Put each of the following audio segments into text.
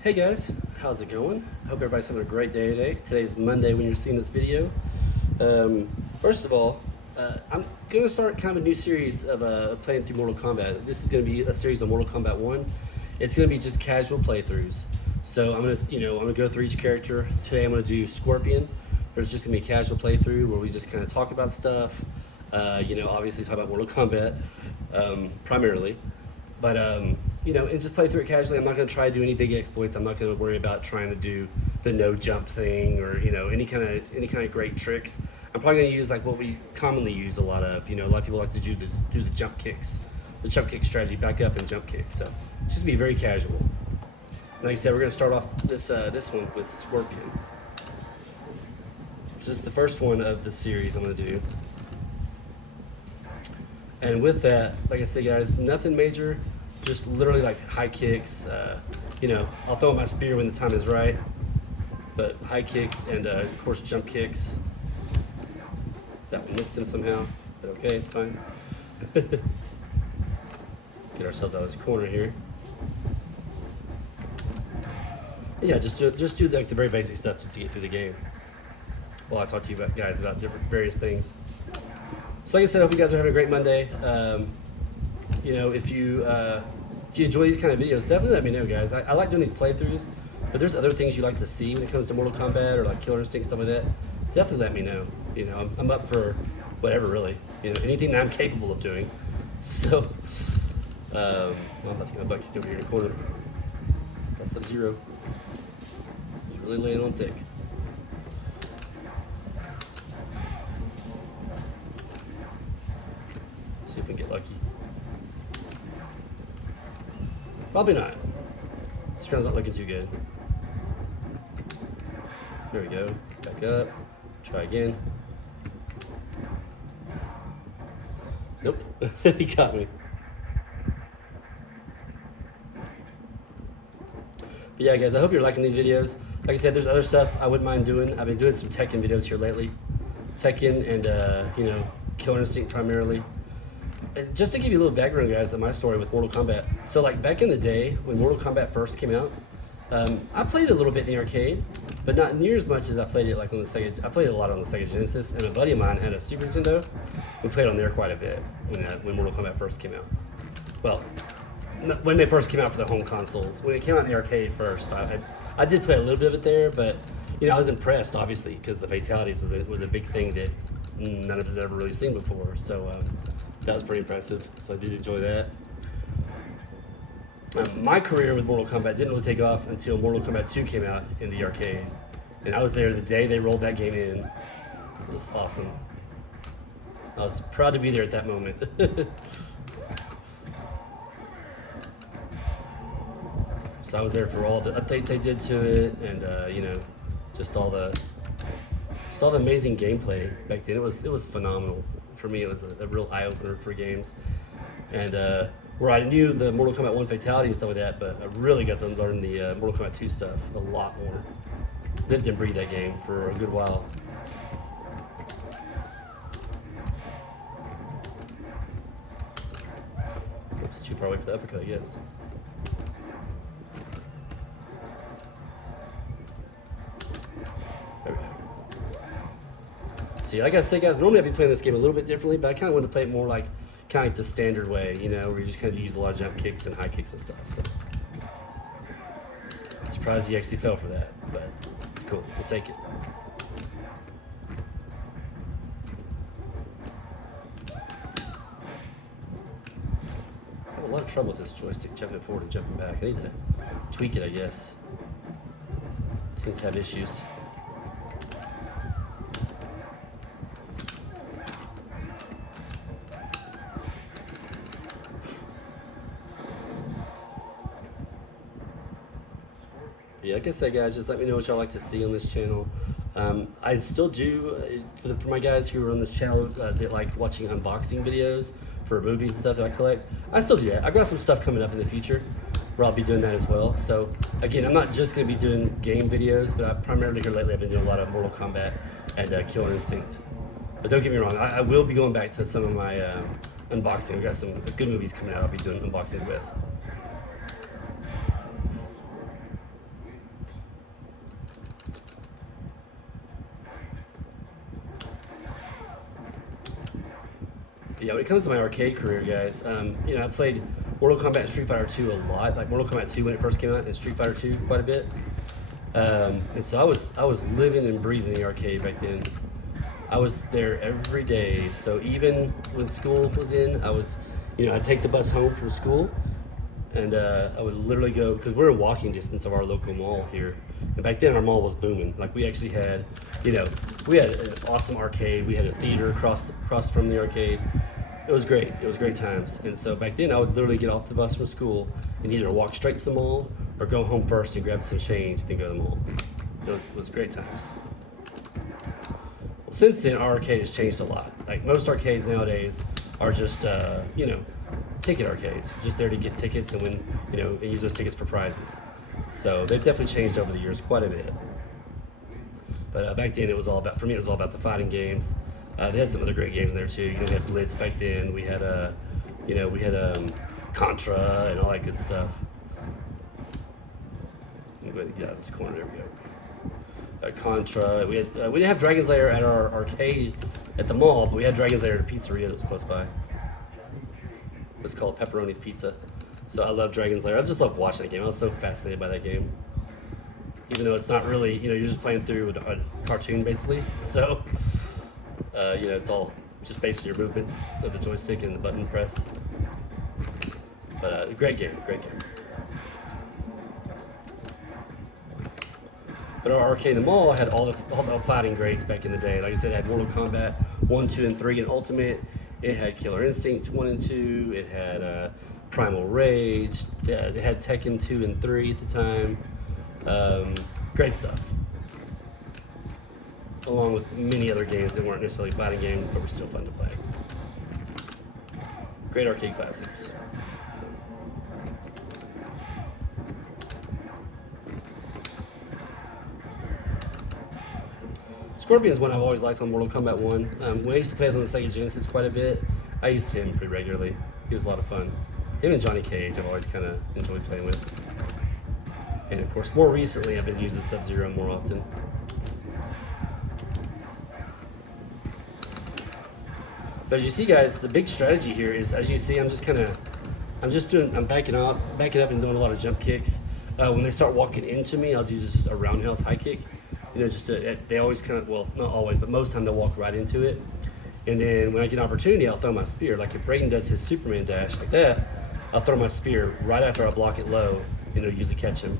Hey guys, how's it going? I hope everybody's having a great day today. Today's Monday when you're seeing this video. First of all, I'm going to start kind of a new series of playing through Mortal Kombat. This is going to be a series of Mortal Kombat 1. It's going to be just casual playthroughs. So I'm going to go through each character. Today I'm going to do Scorpion. There's just going to be a casual playthrough where we just kind of talk about stuff. Obviously talk about Mortal Kombat primarily. But and just play through it casually. I'm not going to try to do any big exploits. I'm not going to worry about trying to do the no jump thing or any kind of great tricks. I'm probably going to use like what we commonly use a lot of. A lot of people like to do the jump kicks, the jump kick strategy, back up and jump kick. So just be very casual. Like I said, we're going to start off this one with Scorpion. This is the first one of the series I'm going to do. And with that, like I said, guys, nothing major. Just literally like high kicks. I'll throw my spear when the time is right. But high kicks and of course jump kicks. That one missed him somehow, but okay, it's fine. Get ourselves out of this corner here. Yeah, just do like the very basic stuff just to get through the game. While I talk to you guys about different various things. So like I said, I hope you guys are having a great Monday. If you enjoy these kind of videos, definitely let me know, guys. I like doing these playthroughs, but there's other things you like to see when it comes to Mortal Kombat or like Killer Instinct, stuff like that. Definitely let me know. I'm up for whatever, really. Anything that I'm capable of doing. So, I'm about to get my butt kicked over here in the corner. That's Sub-Zero. He's really laying on thick. See if we can get lucky. Probably not. This round's not looking too good. There we go. Back up. Try again. Nope. He got me. But yeah, guys, I hope you're liking these videos. Like I said, there's other stuff I wouldn't mind doing. I've been doing some Tekken videos here lately. Tekken and, Killer Instinct primarily. And just to give you a little background, guys, on my story with Mortal Kombat. So, like, back in the day, when Mortal Kombat first came out, I played it a little bit in the arcade, but not near as much as I played it, like, on the Sega. I played it a lot on the Sega Genesis, and a buddy of mine had a Super Nintendo. We played on there quite a bit when Mortal Kombat first came out. Well, when they first came out for the home consoles. When it came out in the arcade first, I did play a little bit of it there, but, I was impressed, obviously, because the fatalities was a big thing that none of us had ever really seen before. So, that was pretty impressive, so I did enjoy that. My career with Mortal Kombat didn't really take off until Mortal Kombat 2 came out in the arcade. And I was there the day they rolled that game in. It was awesome. I was proud to be there at that moment. So I was there for all the updates they did to it, and just all the amazing gameplay back then. It was phenomenal. For me, it was a real eye-opener for games. And where I knew the Mortal Kombat 1 fatality and stuff like that, but I really got to learn the Mortal Kombat 2 stuff a lot more. Lived and breathed that game for a good while. It's too far away for the uppercut, I guess. There we go. See, like I said, guys, normally I'd be playing this game a little bit differently, but I kind of wanted to play it more like the standard way, where you just kind of use a lot of jump kicks and high kicks and stuff. So, I'm surprised he actually fell for that, but it's cool. We'll take it. I have a lot of trouble with this joystick, jumping forward and jumping back. I need to tweak it, I guess. It seems to have issues. Yeah, like I said, guys, just let me know what y'all like to see on this channel. I still do, for my guys who are on this channel that like watching unboxing videos for movies and stuff that I collect, I still do that. I've got some stuff coming up in the future where I'll be doing that as well. So, again, I'm not just going to be doing game videos, but primarily here lately I've been doing a lot of Mortal Kombat and Killer Instinct. But don't get me wrong, I will be going back to some of my unboxing. We've got some good movies coming out I'll be doing unboxings with. Yeah, when it comes to my arcade career, guys, I played Mortal Kombat and Street Fighter 2 a lot. Like Mortal Kombat 2 when it first came out, and Street Fighter 2 quite a bit. And so I was living and breathing the arcade back then. I was there every day. So even when school was in, I'd take the bus home from school, and I would literally go because we're in walking distance of our local mall here. And back then our mall was booming. Like we actually had, we had an awesome arcade. We had a theater across from the arcade. It was great. It was great times. And so back then I would literally get off the bus from school and either walk straight to the mall or go home first and grab some change and then go to the mall. It was great times. Well, since then our arcade has changed a lot. Like most arcades nowadays are just ticket arcades, just there to get tickets and win, and use those tickets for prizes. So they've definitely changed over the years quite a bit. But back then it was all about the fighting games. They had some other great games in there too. We had Blitz back then. We had Contra and all that good stuff. Let me go ahead and get out of this corner. There we go. Contra. We didn't have Dragon's Lair at our arcade at the mall, but we had Dragon's Lair at a pizzeria that was close by. It was called Pepperoni's Pizza. So I love Dragon's Lair. I just love watching that game. I was so fascinated by that game. Even though it's not really, you're just playing through a cartoon basically. So, it's all just based on your movements of the joystick and the button press. But great game. But our arcade in the mall had all the fighting greats back in the day. Like I said, it had Mortal Kombat 1, 2, and 3 and Ultimate. It had Killer Instinct 1 and 2. It had Primal Rage. It had Tekken 2 and 3 at the time. Great stuff. Along with many other games that weren't necessarily fighting games, but were still fun to play. Great arcade classics. Scorpion is one I've always liked on Mortal Kombat 1. When I used to play on the Sega Genesis quite a bit, I used him pretty regularly. He was a lot of fun. Him and Johnny Cage I've always kind of enjoyed playing with. And of course, more recently I've been using Sub-Zero more often. But as you see, guys, the big strategy here is, as you see, I'm backing up and doing a lot of jump kicks. When they start walking into me, I'll do just a roundhouse high kick. They always not always, but most of the time they'll walk right into it. And then when I get an opportunity, I'll throw my spear. Like if Brayden does his Superman dash like that, I'll throw my spear right after I block it low, and it'll usually catch him.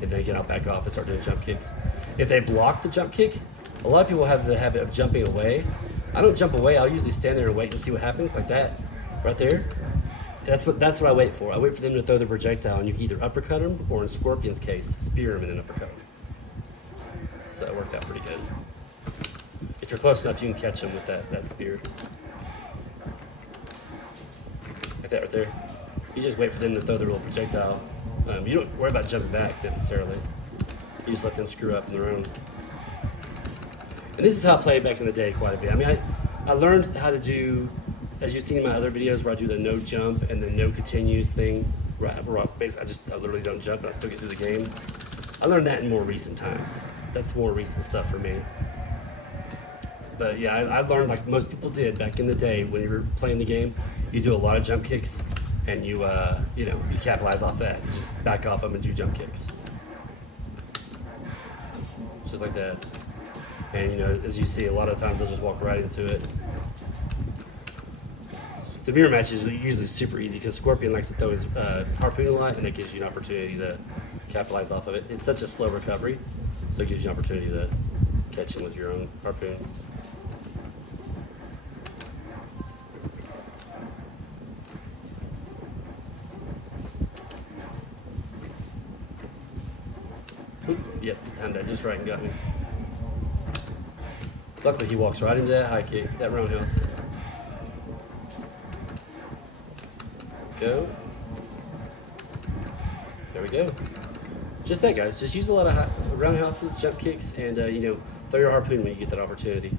And then again, I'll back off and start doing jump kicks. If they block the jump kick, a lot of people have the habit of jumping away. I don't jump away. I'll usually stand there and wait and see what happens, like that, right there. That's what I wait for. I wait for them to throw the projectile, and you can either uppercut them, or in Scorpion's case, spear them and then uppercut them. So it worked out pretty good. If you're close enough, you can catch them with that spear. Like that right there. You just wait for them to throw their little projectile. You don't worry about jumping back necessarily. You just let them screw up on their own. And this is how I played back in the day quite a bit. I mean, I learned how to do, as you've seen in my other videos where I do the no jump and the no continues thing, where I literally don't jump and I still get through the game. I learned that in more recent times. That's more recent stuff for me. But yeah, I learned like most people did back in the day when you were playing the game, you do a lot of jump kicks and you capitalize off that. You just back off them and do jump kicks. Just like that. And as you see, a lot of times I'll just walk right into it. The mirror match is usually super easy because Scorpion likes to throw his harpoon a lot, and it gives you an opportunity to capitalize off of it. It's such a slow recovery, so it gives you an opportunity to catch him with your own harpoon. Oop, yep, timed that just right and got me. Luckily, he walks right into that high kick, that roundhouse. Go. There we go. Just that, guys. Just use a lot of roundhouses, jump kicks, and throw your harpoon when you get that opportunity.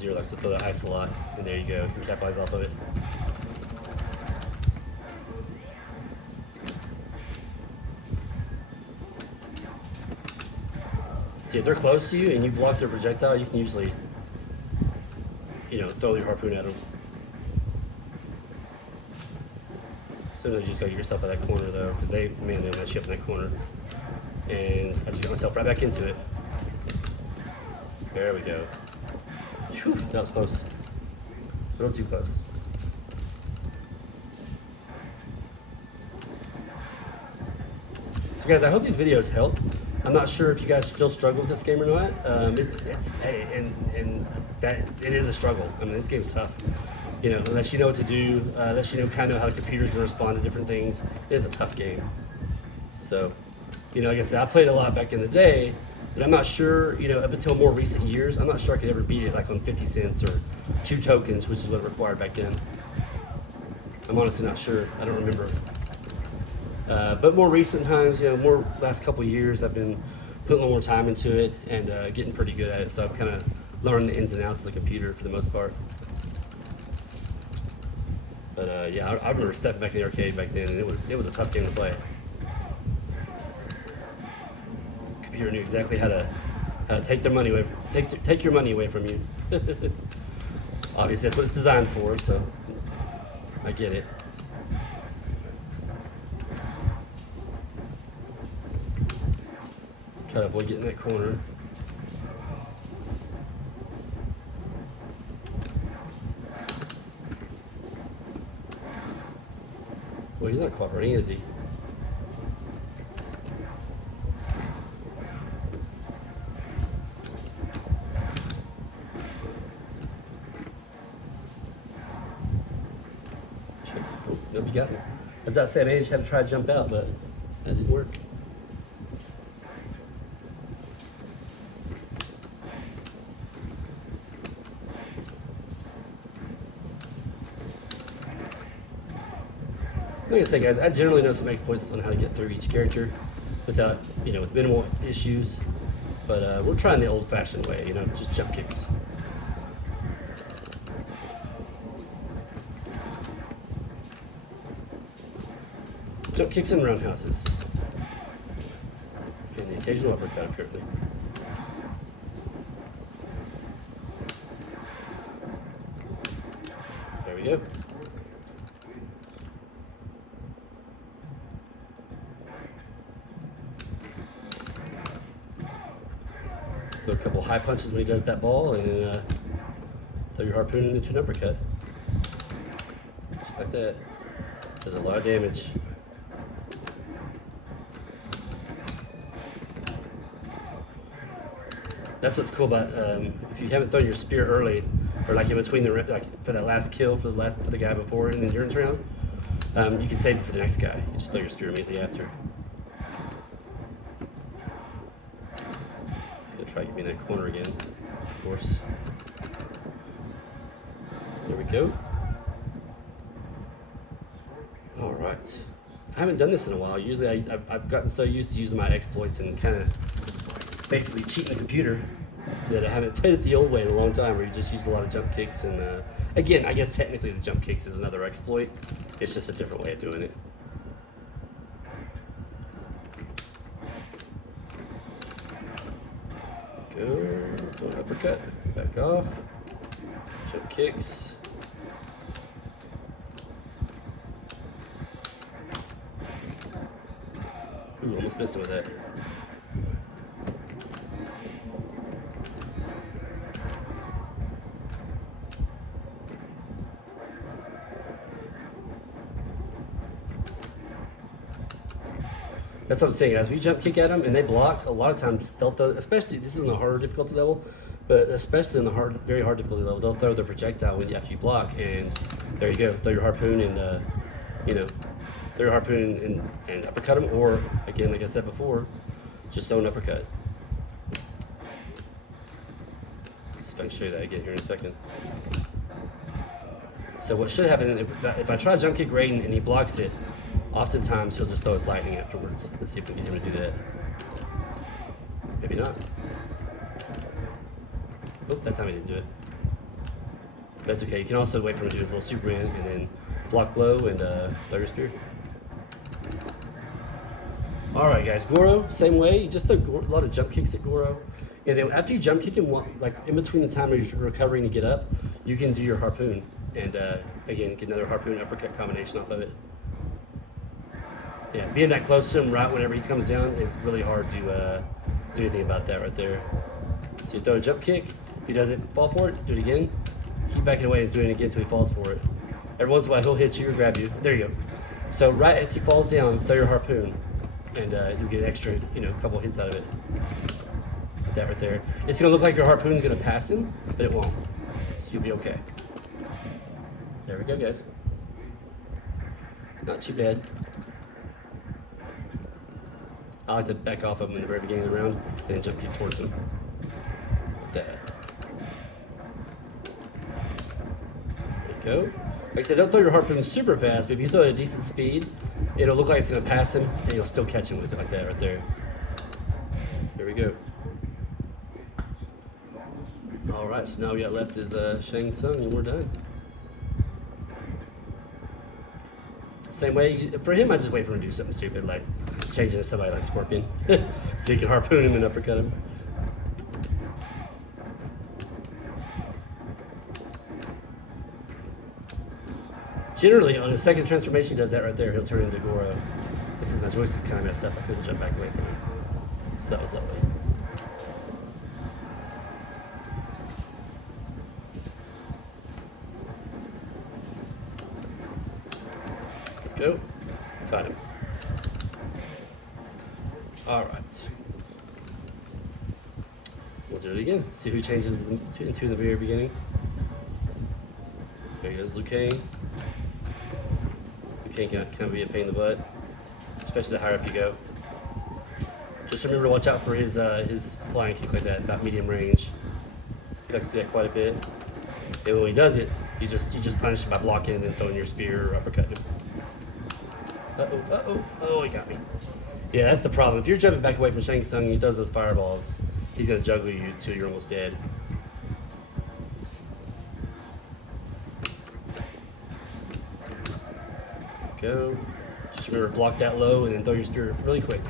Zero likes to throw that ice a lot, and there you go. You can capitalize off of it. See, if they're close to you and you block their projectile, you can usually, throw your harpoon at them. Sometimes you just gotta get yourself out of that corner though, because they on that ship in that corner. And I just got myself right back into it. There we go. Whew, that was close. A little too close. So guys, I hope these videos help. I'm not sure if you guys still struggle with this game or not. It is a struggle. I mean, this game's tough. Unless you know what to do, unless you kind of know how the computer's gonna respond to different things, it is a tough game. So, like I said, I played a lot back in the day, but I'm not sure, up until more recent years, I'm not sure I could ever beat it like on 50 cents or 2 tokens, which is what it required back then. I'm honestly not sure. I don't remember. But more recent times, more last couple of years, I've been putting a little more time into it and getting pretty good at it. So I've kind of learned the ins and outs of the computer for the most part. But yeah, I remember stepping back in the arcade back then, and it was a tough game to play. The computer knew exactly how to take their money away, take your money away from you. Obviously, that's what it's designed for. So I get it. Try to avoid getting that corner. Well, he's not cooperating, is he? Oh, nope, you got me. I was about to say, maybe I just had to try to jump out, but that didn't work. Like I said, guys, I generally know some exploits on how to get through each character without, with minimal issues. But we're trying the old-fashioned way, just jump kicks. Jump kicks and roundhouses. And the occasional uppercut, apparently. There we go. Throw a couple high punches when he does that ball, and then throw your harpoon into an uppercut. Just like that. Does a lot of damage. That's what's cool about if you haven't thrown your spear early, or like in between for that last kill for the guy before in the endurance round, you can save it for the next guy. You just throw your spear immediately after. Try to get me in that corner again, of course. There we go. All right. I haven't done this in a while. Usually I've gotten so used to using my exploits and kind of basically cheating the computer that I haven't played it the old way in a long time, where you just use a lot of jump kicks. And again, I guess technically the jump kicks is another exploit. It's just a different way of doing it. Go, one uppercut, back off, jump kicks. Ooh, almost missed him with that. That's what I'm saying, guys. When you jump kick at them and they block, a lot of times they'll throw, especially, this is in the harder difficulty level, but especially in the very hard difficulty level, they'll throw their projectile after you block, and there you go. Throw your harpoon and, throw your harpoon and uppercut them, or, again, like I said before, just throw an uppercut. Let's see if I can show you that again here in a second. So what should happen, if I try to jump kick Raiden and he blocks it, oftentimes he'll just throw his lightning afterwards. Let's see if we can get him to do that. Maybe not. Oh, that time he didn't do it. That's okay. You can also wait for him to do his little Superman and then block low and throw your spear. Alright guys, Goro, same way. You just throw a lot of jump kicks at Goro. And then after you jump kick him, like in between the time you're recovering to get up, you can do your harpoon. And again, get another harpoon uppercut combination off of it. Yeah, being that close to him right whenever he comes down is really hard to do anything about that right there. So you throw a jump kick. If he doesn't fall for it, do it again. Keep backing away and doing it again until he falls for it. Every once in a while he'll hit you or grab you. There you go. So right as he falls down, throw your harpoon. And you'll get an extra, couple hits out of it. Like that right there. It's gonna look like your harpoon is gonna pass him, but it won't. So you'll be okay. There we go, guys. Not too bad. I like to back off of him in the very beginning of the round and then jump kick towards him. Like that. There you go. Like I said, don't throw your harpoon super fast, but if you throw it at a decent speed, it'll look like it's gonna pass him, and you'll still catch him with it like that right there. There we go. All right, so now all we got left is Shang Tsung, and we're done. Same way, for him, I just wait for him to do something stupid, like change into somebody like Scorpion, so you can harpoon him and uppercut him. Generally, on his second transformation, he does that right there. He'll turn into Goro. This is my joystick's kind of messed up. I couldn't jump back away from him. So that was lovely. There we go. Got him. All right. We'll do it again. See who changes into the very beginning. There goes Liu Kang. Can kind of be a pain in the butt, especially the higher up you go. Just remember to watch out for his flying kick like that, about medium range. He likes to do that quite a bit. And when he does it, you just punish him by blocking and then throwing your spear or uppercut him. Oh, he got me. Yeah, that's the problem. If you're jumping back away from Shang Tsung and he throws those fireballs, he's gonna juggle you till you're almost dead. Go. Just remember, block that low and then throw your spear really quick.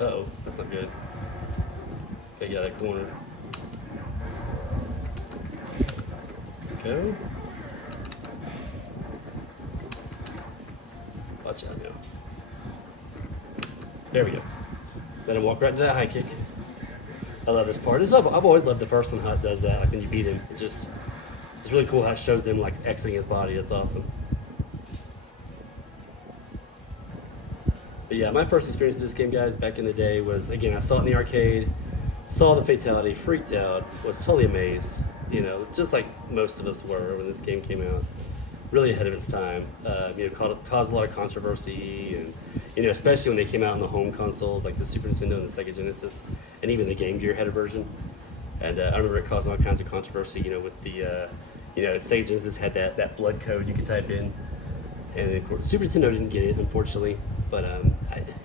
Uh-oh, that's not good. Okay, get out of that corner. Go. Watch out now. There we go. Let him walk right into that high kick. I love this part. I've always loved the first one, how it does that, like when you beat him. It's really cool how it shows them like exiting his body. That's awesome. But yeah, my first experience with this game, guys, back in the day was, again, I saw it in the arcade, saw the fatality, freaked out, was totally amazed. Just like most of us were when this game came out. Really ahead of its time. Caused a lot of controversy, and especially when they came out on the home consoles like the Super Nintendo and the Sega Genesis, and even the Game Gear had a version. And I remember it causing all kinds of controversy, with the Sega Genesis had that blood code you could type in, and of course Super Nintendo didn't get it, unfortunately. But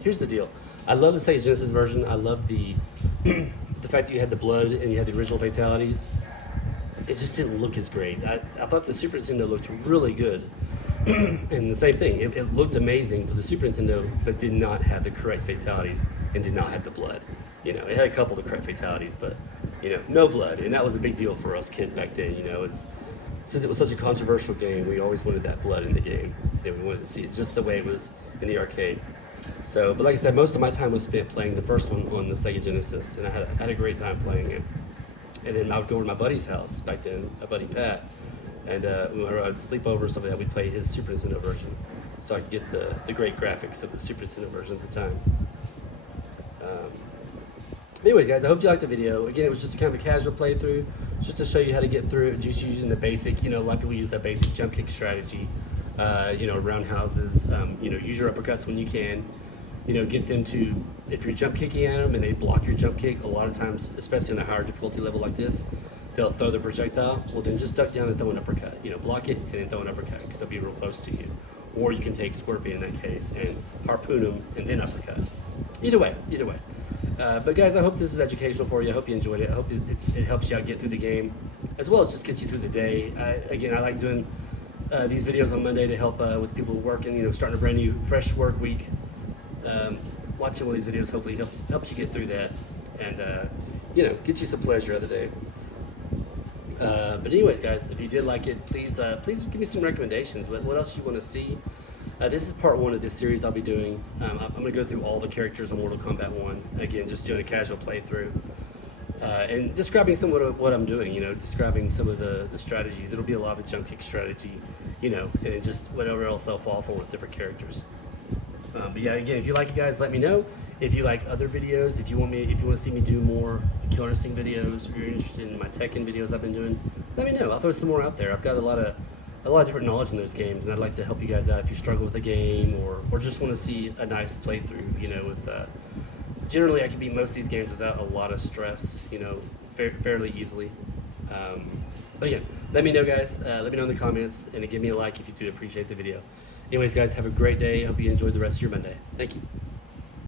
here's the deal: I love the Sega Genesis version. I love the the fact that you had the blood and you had the original fatalities. It just didn't look as great. I thought the Super Nintendo looked really good, and the same thing. It looked amazing for the Super Nintendo, but did not have the correct fatalities and did not have the blood. It had a couple of the correct fatalities, but no blood, and that was a big deal for us kids back then. Since it was such a controversial game, we always wanted that blood in the game, and we wanted to see it just the way it was in the arcade. So, but like I said, most of my time was spent playing the first one on the Sega Genesis, and I had a great time playing it. And then I would go to my buddy's house back then, my buddy Pat, and whenever I would sleep over or something, that we'd play his Super Nintendo version, so I could get the great graphics of the Super Nintendo version at the time. Anyways, guys, I hope you liked the video. Again, it was just a kind of a casual playthrough, just to show you how to get through it, just using the basic, a lot of people use that basic jump kick strategy, roundhouses, use your uppercuts when you can, get them to, if you're jump kicking at them and they block your jump kick, a lot of times, especially on a higher difficulty level like this, they'll throw the projectile. Well, then just duck down and throw an uppercut, block it and then throw an uppercut, because they'll be real close to you. Or you can take Scorpion in that case and harpoon them and then uppercut. Either way. But guys, I hope this was educational for you. I hope you enjoyed it. I hope it helps you out get through the game, as well as just get you through the day. Again, I like doing these videos on Monday to help with people working, starting a brand new, fresh work week. Watching one of these videos hopefully helps you get through that, and get you some pleasure out of the day. But anyways, guys, if you did like it, please give me some recommendations. What else you want to see? This is part 1 of this series I'll be doing. I'm going to go through all the characters on Mortal Kombat 1. Again, just doing a casual playthrough. And describing some of what I'm doing, describing some of the strategies. It'll be a lot of the jump kick strategy, and just whatever else I'll fall for with different characters. But yeah, again, if you like it, guys, let me know. If you like other videos, if you want to see me do more Killer Instinct videos, or you're interested in my Tekken videos I've been doing, let me know. I'll throw some more out there. I've got a lot of different knowledge in those games, and I'd like to help you guys out if you struggle with a game or just want to see a nice playthrough. With generally I can beat most of these games without a lot of stress, fairly easily. But yeah, let me know, guys. Let me know in the comments, and give me a like if you do appreciate the video. Anyways, guys, have a great day. Hope you enjoyed the rest of your Monday. Thank you.